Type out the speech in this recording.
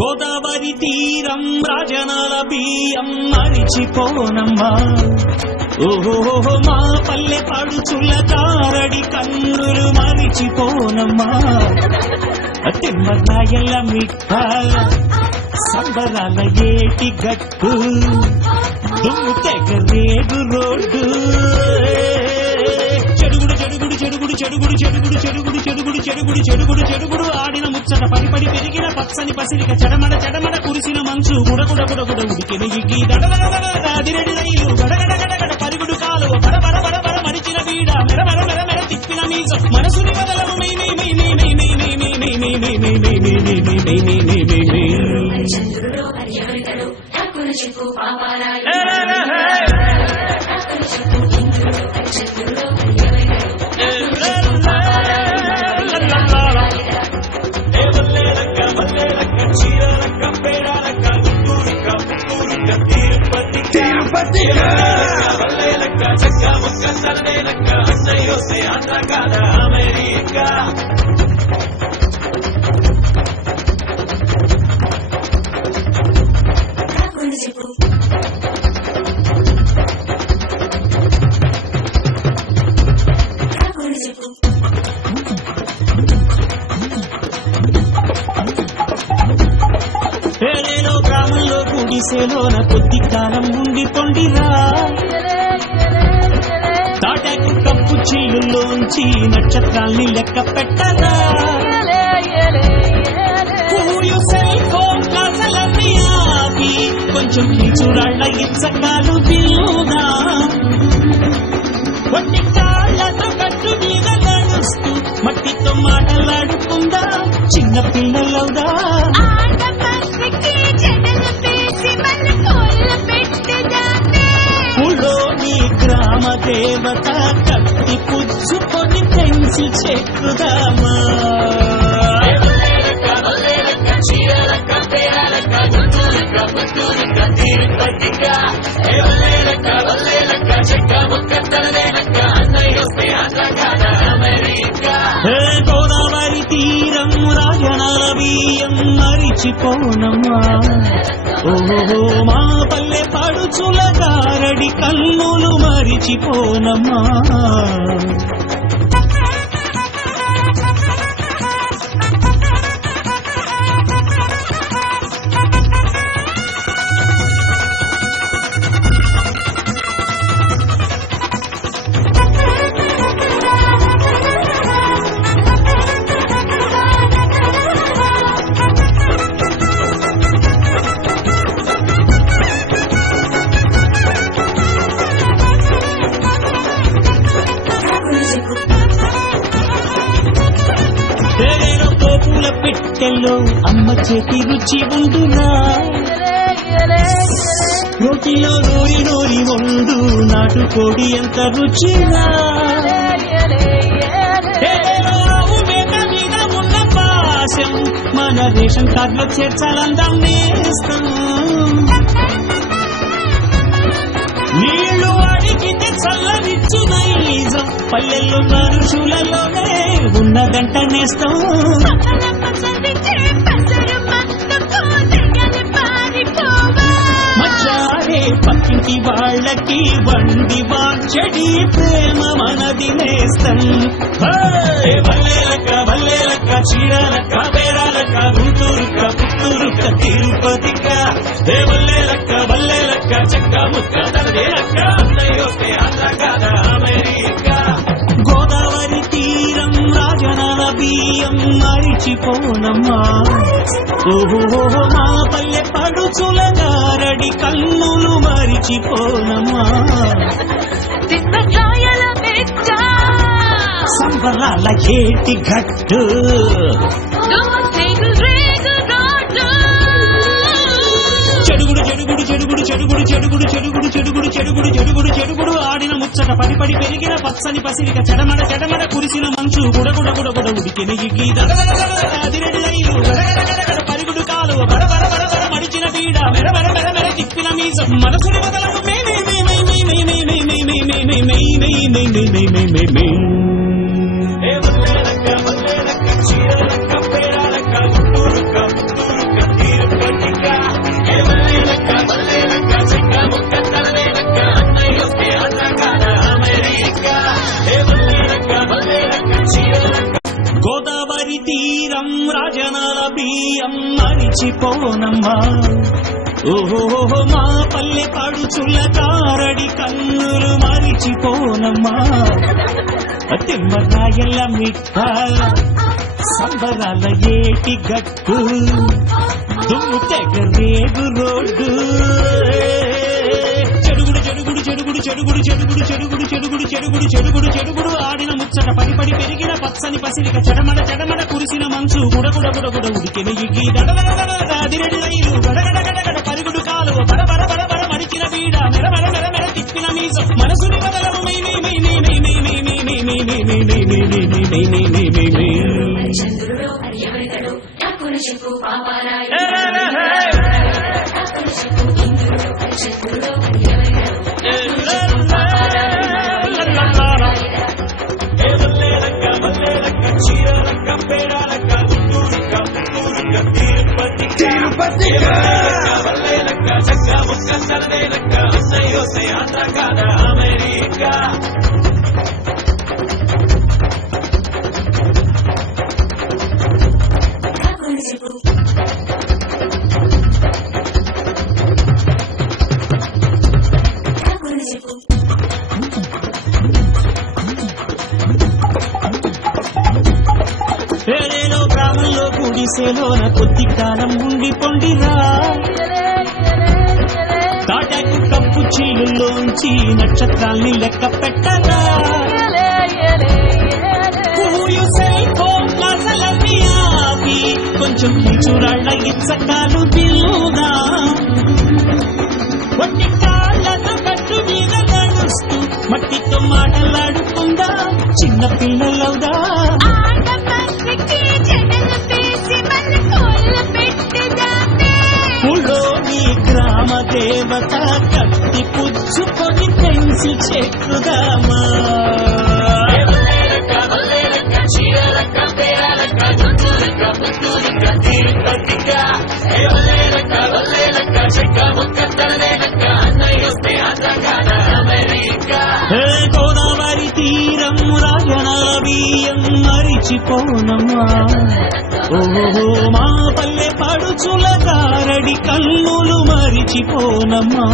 గోదావరి తీరం రాజనాల బియ్యం మరిచిపోనమ్మా. ఓహో మా పల్లె పడుచుల తారడి కన్నులు మరిచిపోనమ్మా. తిమ్మరాయల మిట్ట సంబరాల ఏటి గట్టు దుమ్ము తెగ రేగు రోడ్డు. చెడుగుడు చెడుగుడు చెడుగుడు చెడుగుడు చెడుగుడు చెడుగుడు చెడుగుడు చెడుగుడు ఆడిన ముచ్చట పడి పడి పెరిగిన పచ్చని పసిరిక చెడమడ చెడమడ కురిసిన మంచు గుడగుడ గుడగుడ ఉడికిన ఇగ్గి దడదడదడదిరెడి రైలు గడగడ గడగడ పరుగుడు కాలువ బడ బడ బడ బడ మరిచిన వీడ మెర మెర మెర మెర తిప్పిన మీస మనసుని బదలము మీ మీ మీ మీ మీ మీ మీ మీ మీ మీ మీ మీ మీ మీ మీ మీ మీ మీ మీ చంద్రుడు అది ఎవరితడు హక్కును చెప్పు చెప్పు ఇంద్రుడు చంద్రుడు ¡Suscríbete al canal! ¡Suscríbete al canal! ¡Suscríbete al canal! ¡Suscríbete al canal! ¡Suscríbete al! గుడిసెలోన కొద్ది కాలం ఉండి పొండిరా. తాటాకు కప్పు చిల్లులోంచి నక్షత్రాల్ని లెక్క పెట్టరా పూలు కొంచెం చూడాళ్ళ ఇచ్చకాలు బిల్లుదా కొట్టి కాళ్ళతో కట్టు మీద నడుస్తూ మట్టితో మాటలాడుకుందా చిన్న పిల్లలవుదా? దేవత కత్తి పుచ్చుకొని పెంచి చెక్కుదామా? గోదావరి తీరం రాజనాల బియ్యం మరిచిపోనమ్మా. ఓహో మా పల్లె పడుచుల గారడి కన్నులు మరిచిపోనమ్మా వంటల్లో అమ్మ చేతి రుచి ఉండునా? రోటిలో నూరి నూరి వండు నాటుకోడి ఎంత రుచినా? మన రేషన్ కార్డులో చేర్చాలందాం నేస్తాం నీళ్ళు అడిగితే చల్లనిచ్చు నైజం పల్లెల్లో మనుషులలోనే ఉన్నదంట నేస్తాం పక్కింటి వాళ్ళకి వండి వాచడి ప్రేమ మనది నేస్తం. హే! వల్లేలక్క వల్లేలక్క చీరాలక్క బేరాలక్క గుంటూరుక్క పుత్తూరుక్క తిరుపతిక్క హే వల్లేలక్క వల్లేలక్క చెక్క ముక్క తనదేలక్క అన్నయ్యోస్తే ఆంధ్ర అమెరికా. గోదావరి తీరం రాజనల బియ్యం మరిచిపోనమ్మా. ఓహో మా పల్లె పడుచుల గారడి కన్నులు మరిచిపోనమ్మా. సంబరాల ఏటి గట్టు చెడుగుడు చెడుగుడు చెడుగుడు చెడుగుడు చెడుగుడు చెడుగుడు చెడుగుడు చెడుగుడు చెడుగుడు చెడుగుడు. ఆడిన ముచ్చట పడి పడి పెరిగిన పచ్చని పసిరిక చెడమడ చెడమడ కురిసిన మంచు. గుడగుడ గుడగుడ ఉడికిన ఇగ్గి అదిరెడి మనసుని వదలకు గోదావరి తీరం రాజనాల బియ్యం మరిచిపోనమ్మా ఓహో మా పల్లె పడుచుల కారడి కన్నులు మరిచిపోనమ్మా తిమ్మరాయల మిఠ సంబరాల ఏటి గట్టు దుమ్ము తెగ రేగు రోడ్డు చెడుగుడు చెడుగుడు చెడుగుడు చెడుగుడు చెడుగుడు చెడుగుడు చెడుగుడు చెడుగుడు చెడుగుడు చెడుగుడు ఆడిన ముచ్చట పడి పడి పెరిగిన పచ్చని పసిరిక చెడమడ చెడమడ కురిసిన మంచు గుడగుడ గుడగుడ ఉడికిన ఇగ్గి దడదడదడ అదిరెడి రైలు గడగడ తిరుపతి చక్క ఒక్క సరదే లక్క అసయోసయాత్రగా కాలం ఉండి పొండిరా తాటాకు కప్పు చీలుల్లోంచి నక్షత్రాల్ని లెక్క పెట్టరా. కొంచెం కీచురాళ్ళ ఇచ్చకాలు దిల్లుదా వట్టి కాళ్ళతో కట్టు మీద నడుస్తూ మట్టితో మాటలాడుకుందా చిన్న పిల్లలవుదా. గ్రామ దేవత కత్తి పుచ్చుకొని పెంచి చెక్కుదామా? గోదావరి తీరం రాజనాబియ్యం మరిచిపోనమ్మా. ఓహో మా పల్లె రోజుల దారడి కన్నులు మరిచిపోనమ్మా.